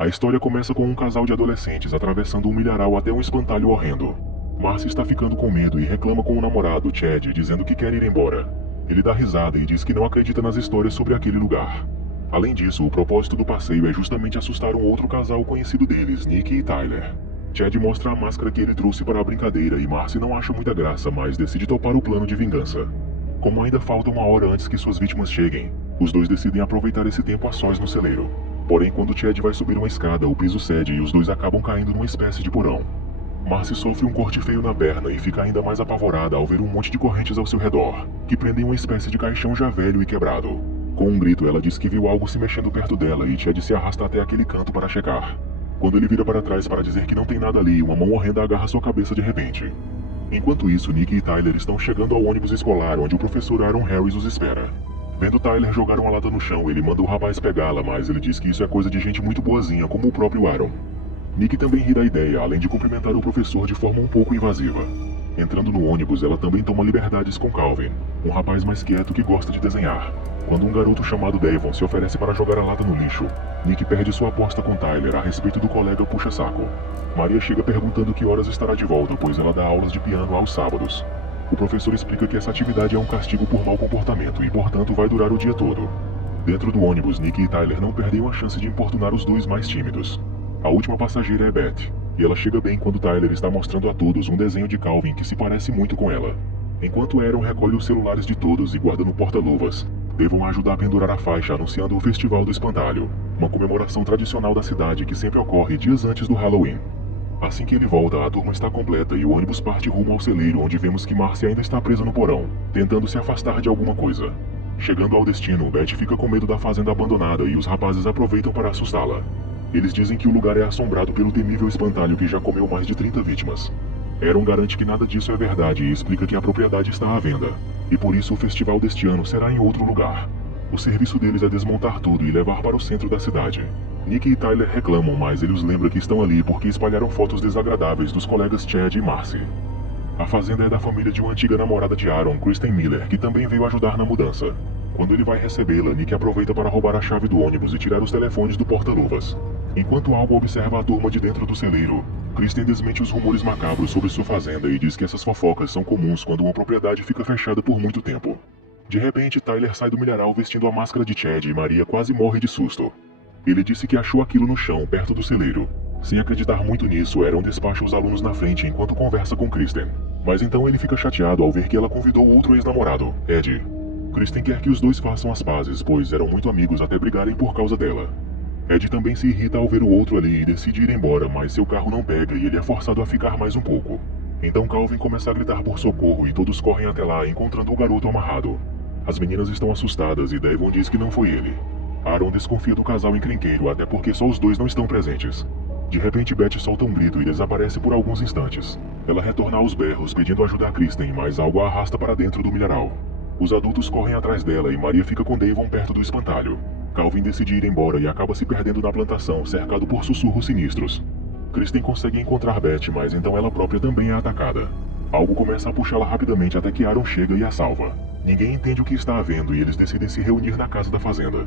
A história começa com um casal de adolescentes atravessando um milharal até um espantalho horrendo. Marcy está ficando com medo e reclama com o namorado, Chad, dizendo que quer ir embora. Ele dá risada e diz que não acredita nas histórias sobre aquele lugar. Além disso, o propósito do passeio é justamente assustar um outro casal conhecido deles, Nick e Tyler. Chad mostra a máscara que ele trouxe para a brincadeira e Marcy não acha muita graça, mas decide topar o plano de vingança. Como ainda falta uma hora antes que suas vítimas cheguem, os dois decidem aproveitar esse tempo a sós no celeiro. Porém, quando Chad vai subir uma escada, o piso cede e os dois acabam caindo numa espécie de porão. Marcy sofre um corte feio na perna e fica ainda mais apavorada ao ver um monte de correntes ao seu redor, que prendem uma espécie de caixão já velho e quebrado. Com um grito, ela diz que viu algo se mexendo perto dela e Chad se arrasta até aquele canto para checar. Quando ele vira para trás para dizer que não tem nada ali, uma mão horrenda agarra sua cabeça de repente. Enquanto isso, Nick e Tyler estão chegando ao ônibus escolar onde o professor Aaron Harris os espera. Vendo Tyler jogar uma lata no chão, ele manda o rapaz pegá-la, mas ele diz que isso é coisa de gente muito boazinha, como o próprio Aaron. Nick também ri da ideia, além de cumprimentar o professor de forma um pouco invasiva. Entrando no ônibus, ela também toma liberdades com Calvin, um rapaz mais quieto que gosta de desenhar. Quando um garoto chamado Devon se oferece para jogar a lata no lixo, Nick perde sua aposta com Tyler a respeito do colega puxa-saco. Maria chega perguntando que horas estará de volta, pois ela dá aulas de piano aos sábados. O professor explica que essa atividade é um castigo por mau comportamento e, portanto, vai durar o dia todo. Dentro do ônibus, Nick e Tyler não perdem a chance de importunar os dois mais tímidos. A última passageira é Beth, e ela chega bem quando Tyler está mostrando a todos um desenho de Calvin que se parece muito com ela. Enquanto Aaron recolhe os celulares de todos e guarda no porta-luvas, Devon ajuda a pendurar a faixa anunciando o Festival do Espantalho, uma comemoração tradicional da cidade que sempre ocorre dias antes do Halloween. Assim que ele volta, a turma está completa e o ônibus parte rumo ao celeiro, onde vemos que Marcy ainda está presa no porão, tentando se afastar de alguma coisa. Chegando ao destino, Beth fica com medo da fazenda abandonada e os rapazes aproveitam para assustá-la. Eles dizem que o lugar é assombrado pelo temível espantalho que já comeu mais de 30 vítimas. Aaron garante que nada disso é verdade e explica que a propriedade está à venda, e por isso o festival deste ano será em outro lugar. O serviço deles é desmontar tudo e levar para o centro da cidade. Nick e Tyler reclamam, mas ele os lembra que estão ali porque espalharam fotos desagradáveis dos colegas Chad e Marcy. A fazenda é da família de uma antiga namorada de Aaron, Kristen Miller, que também veio ajudar na mudança. Quando ele vai recebê-la, Nick aproveita para roubar a chave do ônibus e tirar os telefones do porta-luvas. Enquanto Alba observa a turma de dentro do celeiro, Kristen desmente os rumores macabros sobre sua fazenda e diz que essas fofocas são comuns quando uma propriedade fica fechada por muito tempo. De repente, Tyler sai do milharal vestindo a máscara de Chad e Maria quase morre de susto. Ele disse que achou aquilo no chão, perto do celeiro. Sem acreditar muito nisso, Aaron despacha os alunos na frente enquanto conversa com Kristen. Mas então ele fica chateado ao ver que ela convidou outro ex-namorado, Ed. Kristen quer que os dois façam as pazes, pois eram muito amigos até brigarem por causa dela. Ed também se irrita ao ver o outro ali e decide ir embora, mas seu carro não pega e ele é forçado a ficar mais um pouco. Então Calvin começa a gritar por socorro e todos correm até lá, encontrando o garoto amarrado. As meninas estão assustadas e Devon diz que não foi ele. Aaron desconfia do casal encrenqueiro, até porque só os dois não estão presentes. De repente, Beth solta um grito e desaparece por alguns instantes. Ela retorna aos berros, pedindo ajuda a Kristen, mas algo a arrasta para dentro do milharal. Os adultos correm atrás dela e Maria fica com Devon perto do espantalho. Calvin decide ir embora e acaba se perdendo na plantação, cercado por sussurros sinistros. Kristen consegue encontrar Beth, mas então ela própria também é atacada. Algo começa a puxá-la rapidamente até que Aaron chega e a salva. Ninguém entende o que está havendo e eles decidem se reunir na casa da fazenda.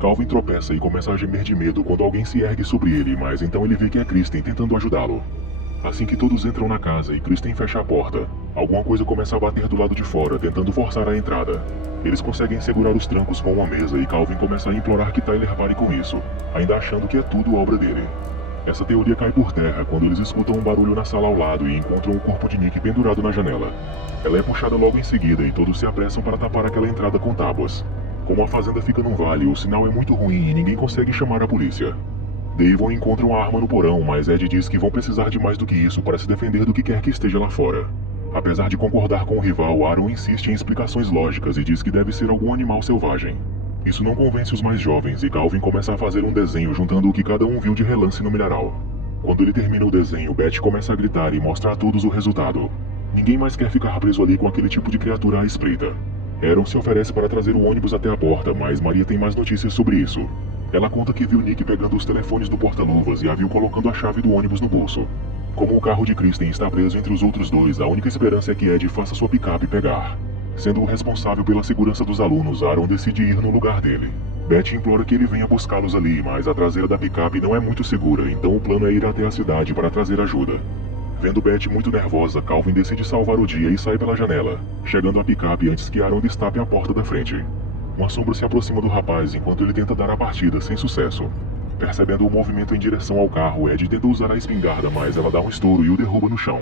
Calvin tropeça e começa a gemer de medo quando alguém se ergue sobre ele, mas então ele vê que é Kristen tentando ajudá-lo. Assim que todos entram na casa e Kristen fecha a porta, alguma coisa começa a bater do lado de fora, tentando forçar a entrada. Eles conseguem segurar os trancos com uma mesa e Calvin começa a implorar que Tyler pare com isso, ainda achando que é tudo obra dele. Essa teoria cai por terra quando eles escutam um barulho na sala ao lado e encontram o corpo de Nick pendurado na janela. Ela é puxada logo em seguida e todos se apressam para tapar aquela entrada com tábuas. Como a fazenda fica num vale, o sinal é muito ruim e ninguém consegue chamar a polícia. Devon encontra uma arma no porão, mas Ed diz que vão precisar de mais do que isso para se defender do que quer que esteja lá fora. Apesar de concordar com o rival, Aaron insiste em explicações lógicas e diz que deve ser algum animal selvagem. Isso não convence os mais jovens e Calvin começa a fazer um desenho juntando o que cada um viu de relance no milharal. Quando ele termina o desenho, Beth começa a gritar e mostra a todos o resultado. Ninguém mais quer ficar preso ali com aquele tipo de criatura à espreita. Aaron se oferece para trazer o ônibus até a porta, mas Maria tem mais notícias sobre isso. Ela conta que viu Nick pegando os telefones do porta-luvas e a viu colocando a chave do ônibus no bolso. Como o carro de Kristen está preso entre os outros dois, a única esperança é que Ed faça sua picape pegar. Sendo o responsável pela segurança dos alunos, Aaron decide ir no lugar dele. Beth implora que ele venha buscá-los ali, mas a traseira da picape não é muito segura, então o plano é ir até a cidade para trazer ajuda. Vendo Beth muito nervosa, Calvin decide salvar o dia e sai pela janela, chegando à picape antes que Aaron destape a porta da frente. Uma sombra se aproxima do rapaz enquanto ele tenta dar a partida, sem sucesso. Percebendo o movimento em direção ao carro, Ed tenta usar a espingarda, mas ela dá um estouro e o derruba no chão.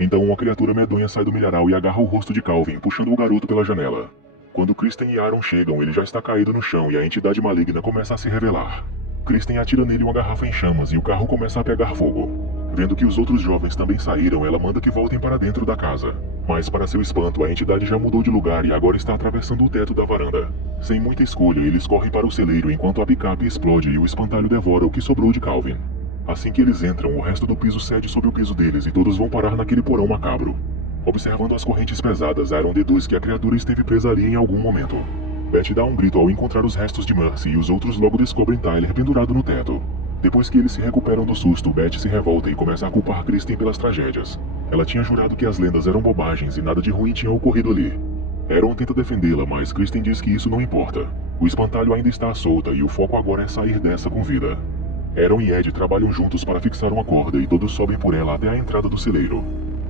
Então uma criatura medonha sai do milharal e agarra o rosto de Calvin, puxando o garoto pela janela. Quando Kristen e Aaron chegam, ele já está caído no chão e a entidade maligna começa a se revelar. Kristen atira nele uma garrafa em chamas e o carro começa a pegar fogo. Vendo que os outros jovens também saíram, ela manda que voltem para dentro da casa. Mas para seu espanto, a entidade já mudou de lugar e agora está atravessando o teto da varanda. Sem muita escolha, eles correm para o celeiro enquanto a picape explode e o espantalho devora o que sobrou de Calvin. Assim que eles entram, o resto do piso cede sob o peso deles e todos vão parar naquele porão macabro. Observando as correntes pesadas, Aaron deduz que a criatura esteve presa ali em algum momento. Beth dá um grito ao encontrar os restos de Mercy e os outros logo descobrem Tyler pendurado no teto. Depois que eles se recuperam do susto, Beth se revolta e começa a culpar Kristen pelas tragédias. Ela tinha jurado que as lendas eram bobagens e nada de ruim tinha ocorrido ali. Aaron tenta defendê-la, mas Kristen diz que isso não importa. O espantalho ainda está à solta e o foco agora é sair dessa com vida. Aaron e Ed trabalham juntos para fixar uma corda e todos sobem por ela até a entrada do celeiro.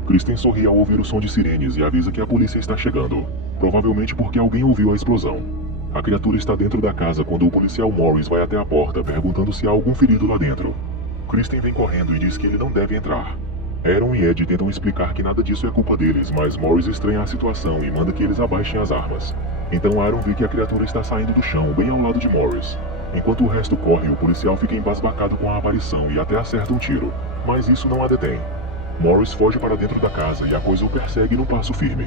Kristen sorri ao ouvir o som de sirenes e avisa que a polícia está chegando, provavelmente porque alguém ouviu a explosão. A criatura está dentro da casa quando o policial Morris vai até a porta, perguntando se há algum ferido lá dentro. Kristen vem correndo e diz que ele não deve entrar. Aaron e Ed tentam explicar que nada disso é culpa deles, mas Morris estranha a situação e manda que eles abaixem as armas. Então Aaron vê que a criatura está saindo do chão, bem ao lado de Morris. Enquanto o resto corre, o policial fica embasbacado com a aparição e até acerta um tiro, mas isso não a detém. Morris foge para dentro da casa e a coisa o persegue num passo firme.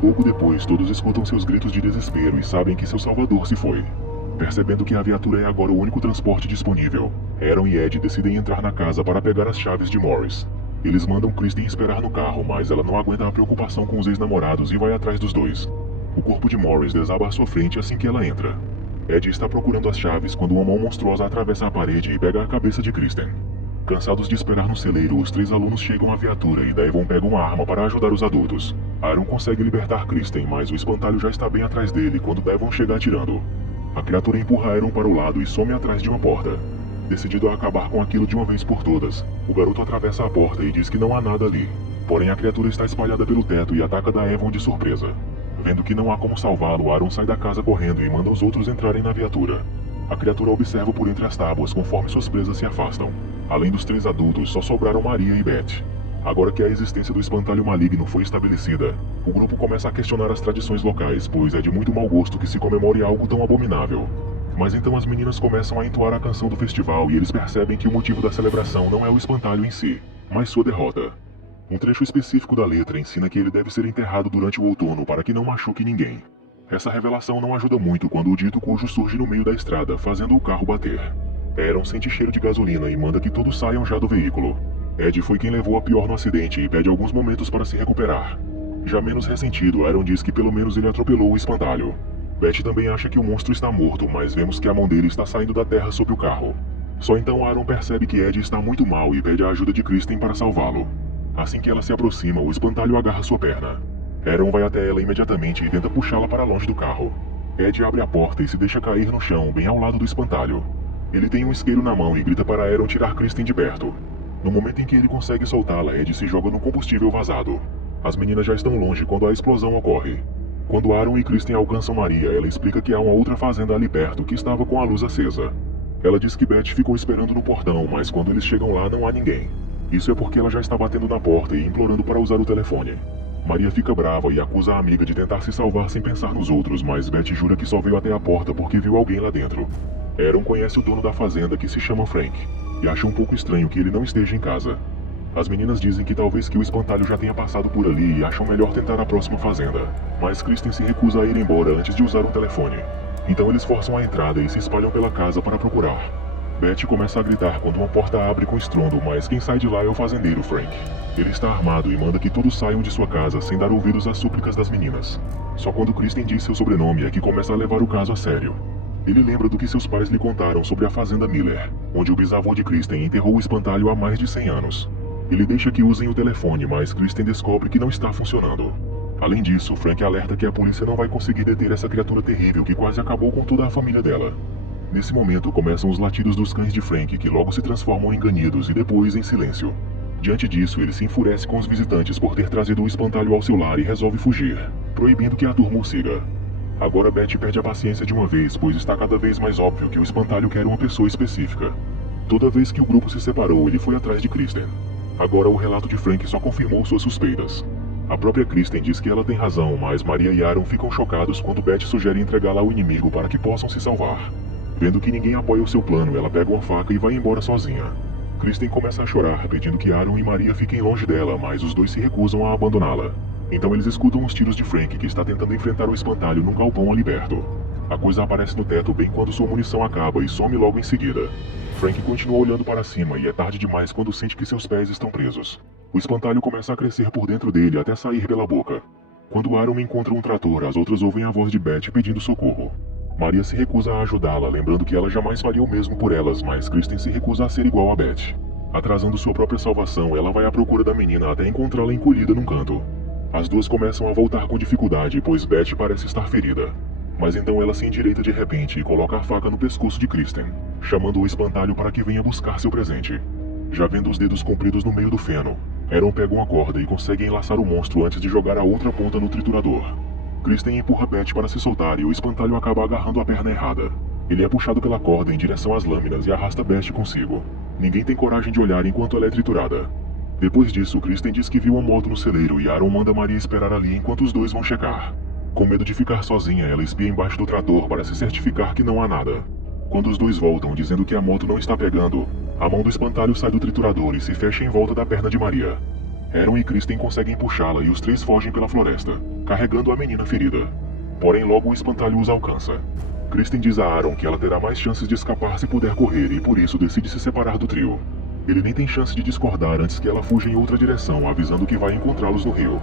Pouco depois, todos escutam seus gritos de desespero e sabem que seu salvador se foi. Percebendo que a viatura é agora o único transporte disponível, Aaron e Ed decidem entrar na casa para pegar as chaves de Morris. Eles mandam Kristen esperar no carro, mas ela não aguenta a preocupação com os ex-namorados e vai atrás dos dois. O corpo de Morris desaba à sua frente assim que ela entra. Ed está procurando as chaves quando uma mão monstruosa atravessa a parede e pega a cabeça de Kristen. Cansados de esperar no celeiro, os 3 alunos chegam à viatura e Devon pega uma arma para ajudar os adultos. Aaron consegue libertar Kristen, mas o espantalho já está bem atrás dele quando Devon chega atirando. A criatura empurra Aaron para o lado e some atrás de uma porta. Decidido a acabar com aquilo de uma vez por todas, o garoto atravessa a porta e diz que não há nada ali. Porém, a criatura está espalhada pelo teto e ataca Devon de surpresa. Vendo que não há como salvá-lo, Aaron sai da casa correndo e manda os outros entrarem na viatura. A criatura observa por entre as tábuas conforme suas presas se afastam. Além dos 3 adultos, só sobraram Maria e Beth. Agora que a existência do espantalho maligno foi estabelecida, o grupo começa a questionar as tradições locais, pois é de muito mau gosto que se comemore algo tão abominável. Mas então as meninas começam a entoar a canção do festival e eles percebem que o motivo da celebração não é o espantalho em si, mas sua derrota. Um trecho específico da letra ensina que ele deve ser enterrado durante o outono para que não machuque ninguém. Essa revelação não ajuda muito quando o dito cujo surge no meio da estrada, fazendo o carro bater. Aaron sente cheiro de gasolina e manda que todos saiam já do veículo. Ed foi quem levou a pior no acidente e pede alguns momentos para se recuperar. Já menos ressentido, Aaron diz que pelo menos ele atropelou o espantalho. Beth também acha que o monstro está morto, mas vemos que a mão dele está saindo da terra sob o carro. Só então Aaron percebe que Ed está muito mal e pede a ajuda de Kristen para salvá-lo. Assim que ela se aproxima, o espantalho agarra sua perna. Aaron vai até ela imediatamente e tenta puxá-la para longe do carro. Ed abre a porta e se deixa cair no chão, bem ao lado do espantalho. Ele tem um isqueiro na mão e grita para Aaron tirar Kristen de perto. No momento em que ele consegue soltá-la, Ed se joga no combustível vazado. As meninas já estão longe quando a explosão ocorre. Quando Aaron e Kristen alcançam Maria, ela explica que há uma outra fazenda ali perto que estava com a luz acesa. Ela diz que Beth ficou esperando no portão, mas quando eles chegam lá não há ninguém. Isso é porque ela já está batendo na porta e implorando para usar o telefone. Maria fica brava e acusa a amiga de tentar se salvar sem pensar nos outros, mas Beth jura que só veio até a porta porque viu alguém lá dentro. Aaron conhece o dono da fazenda, que se chama Frank, e acha um pouco estranho que ele não esteja em casa. As meninas dizem que talvez que o espantalho já tenha passado por ali e acham melhor tentar a próxima fazenda, mas Kristen se recusa a ir embora antes de usar o telefone. Então eles forçam a entrada e se espalham pela casa para procurar. Beth começa a gritar quando uma porta abre com estrondo, mas quem sai de lá é o fazendeiro Frank. Ele está armado e manda que todos saiam de sua casa sem dar ouvidos às súplicas das meninas. Só quando Kristen diz seu sobrenome é que começa a levar o caso a sério. Ele lembra do que seus pais lhe contaram sobre a fazenda Miller, onde o bisavô de Kristen enterrou o espantalho há mais de 100 anos. Ele deixa que usem o telefone, mas Kristen descobre que não está funcionando. Além disso, Frank alerta que a polícia não vai conseguir deter essa criatura terrível que quase acabou com toda a família dela. Nesse momento começam os latidos dos cães de Frank, que logo se transformam em ganidos e depois em silêncio. Diante disso, ele se enfurece com os visitantes por ter trazido o espantalho ao seu lar e resolve fugir, proibindo que a turma o siga. Agora Betty perde a paciência de uma vez, pois está cada vez mais óbvio que o espantalho quer uma pessoa específica. Toda vez que o grupo se separou, ele foi atrás de Kristen. Agora o relato de Frank só confirmou suas suspeitas. A própria Kristen diz que ela tem razão, mas Maria e Aaron ficam chocados quando Betty sugere entregá-la ao inimigo para que possam se salvar. Vendo que ninguém apoia o seu plano, ela pega uma faca e vai embora sozinha. Kristen começa a chorar, pedindo que Aaron e Maria fiquem longe dela, mas os dois se recusam a abandoná-la. Então eles escutam os tiros de Frank, que está tentando enfrentar o espantalho num galpão ali perto. A coisa aparece no teto bem quando sua munição acaba e some logo em seguida. Frank continua olhando para cima e é tarde demais quando sente que seus pés estão presos. O espantalho começa a crescer por dentro dele até sair pela boca. Quando Aaron encontra um trator, as outras ouvem a voz de Betty pedindo socorro. Maria se recusa a ajudá-la, lembrando que ela jamais faria o mesmo por elas, mas Kristen se recusa a ser igual a Betty. Atrasando sua própria salvação, ela vai à procura da menina até encontrá-la encolhida num canto. As duas começam a voltar com dificuldade, pois Betty parece estar ferida. Mas então ela se endireita de repente e coloca a faca no pescoço de Kristen, chamando o espantalho para que venha buscar seu presente. Já vendo os dedos compridos no meio do feno, Aaron pega uma corda e consegue enlaçar o monstro antes de jogar a outra ponta no triturador. Kristen empurra Betty para se soltar e o espantalho acaba agarrando a perna errada. Ele é puxado pela corda em direção às lâminas e arrasta Betty consigo. Ninguém tem coragem de olhar enquanto ela é triturada. Depois disso, Kristen diz que viu uma moto no celeiro e Aaron manda Maria esperar ali enquanto os dois vão checar. Com medo de ficar sozinha, ela espia embaixo do trator para se certificar que não há nada. Quando os dois voltam dizendo que a moto não está pegando, a mão do espantalho sai do triturador e se fecha em volta da perna de Maria. Aaron e Kristen conseguem puxá-la e os três fogem pela floresta, carregando a menina ferida. Porém, logo o espantalho os alcança. Kristen diz a Aaron que ela terá mais chances de escapar se puder correr e por isso decide se separar do trio. Ele nem tem chance de discordar antes que ela fuja em outra direção, avisando que vai encontrá-los no rio.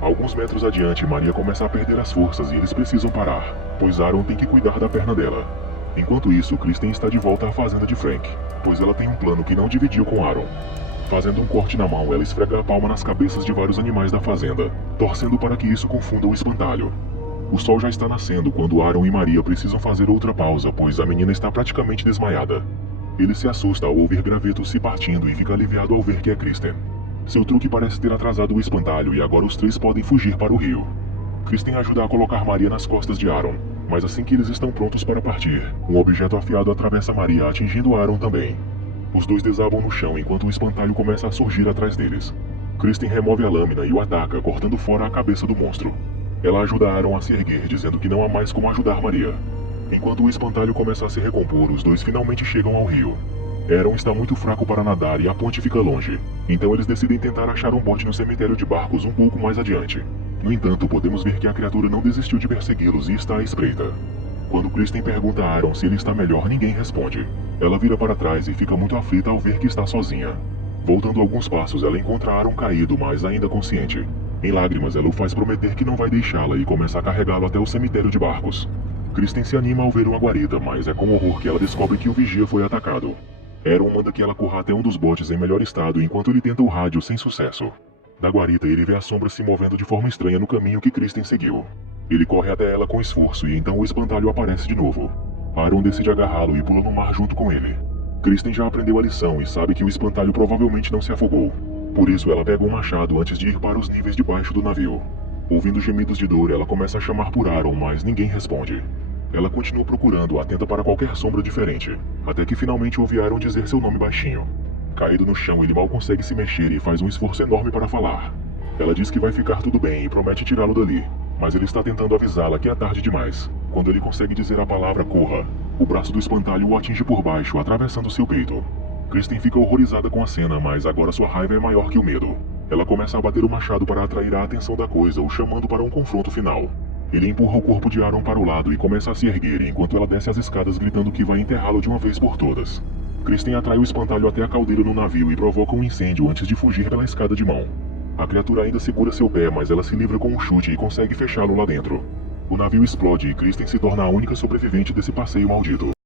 Alguns metros adiante, Maria começa a perder as forças e eles precisam parar, pois Aaron tem que cuidar da perna dela. Enquanto isso, Kristen está de volta à fazenda de Frank, pois ela tem um plano que não dividiu com Aaron. Fazendo um corte na mão, ela esfrega a palma nas cabeças de vários animais da fazenda, torcendo para que isso confunda o espantalho. O sol já está nascendo quando Aaron e Maria precisam fazer outra pausa, pois a menina está praticamente desmaiada. Ele se assusta ao ouvir gravetos se partindo e fica aliviado ao ver que é Kristen. Seu truque parece ter atrasado o espantalho e agora os três podem fugir para o rio. Kristen ajuda a colocar Maria nas costas de Aaron, mas assim que eles estão prontos para partir, um objeto afiado atravessa Maria, atingindo Aaron também. Os dois desabam no chão enquanto o espantalho começa a surgir atrás deles. Kristen remove a lâmina e o ataca, cortando fora a cabeça do monstro. Ela ajuda Aaron a se erguer, dizendo que não há mais como ajudar Maria. Enquanto o espantalho começa a se recompor, os dois finalmente chegam ao rio. Aaron está muito fraco para nadar e a ponte fica longe, então eles decidem tentar achar um bote no cemitério de barcos um pouco mais adiante. No entanto, podemos ver que a criatura não desistiu de persegui-los e está à espreita. Quando Kristen pergunta a Aaron se ele está melhor, ninguém responde. Ela vira para trás e fica muito aflita ao ver que está sozinha. Voltando alguns passos, ela encontra Aaron caído, mas ainda consciente. Em lágrimas, ela o faz prometer que não vai deixá-la e começa a carregá-lo até o cemitério de barcos. Kristen se anima ao ver uma guarita, mas é com horror que ela descobre que o vigia foi atacado. Aaron manda que ela corra até um dos botes em melhor estado enquanto ele tenta o rádio sem sucesso. Da guarita, ele vê a sombra se movendo de forma estranha no caminho que Kristen seguiu. Ele corre até ela com esforço e então o espantalho aparece de novo. Aaron decide agarrá-lo e pula no mar junto com ele. Kristen já aprendeu a lição e sabe que o espantalho provavelmente não se afogou. Por isso, ela pega um machado antes de ir para os níveis de baixo do navio. Ouvindo gemidos de dor, ela começa a chamar por Aaron, mas ninguém responde. Ela continua procurando, atenta para qualquer sombra diferente, até que finalmente ouve Aaron dizer seu nome baixinho. Caído no chão, ele mal consegue se mexer e faz um esforço enorme para falar. Ela diz que vai ficar tudo bem e promete tirá-lo dali, mas ele está tentando avisá-la que é tarde demais. Quando ele consegue dizer a palavra corra, o braço do espantalho o atinge por baixo, atravessando seu peito. Kristen fica horrorizada com a cena, mas agora sua raiva é maior que o medo. Ela começa a bater o machado para atrair a atenção da coisa, o chamando para um confronto final. Ele empurra o corpo de Aaron para o lado e começa a se erguer, enquanto ela desce as escadas gritando que vai enterrá-lo de uma vez por todas. Kristen atrai o espantalho até a caldeira no navio e provoca um incêndio antes de fugir pela escada de mão. A criatura ainda segura seu pé, mas ela se livra com um chute e consegue fechá-lo lá dentro. O navio explode e Kristen se torna a única sobrevivente desse passeio maldito.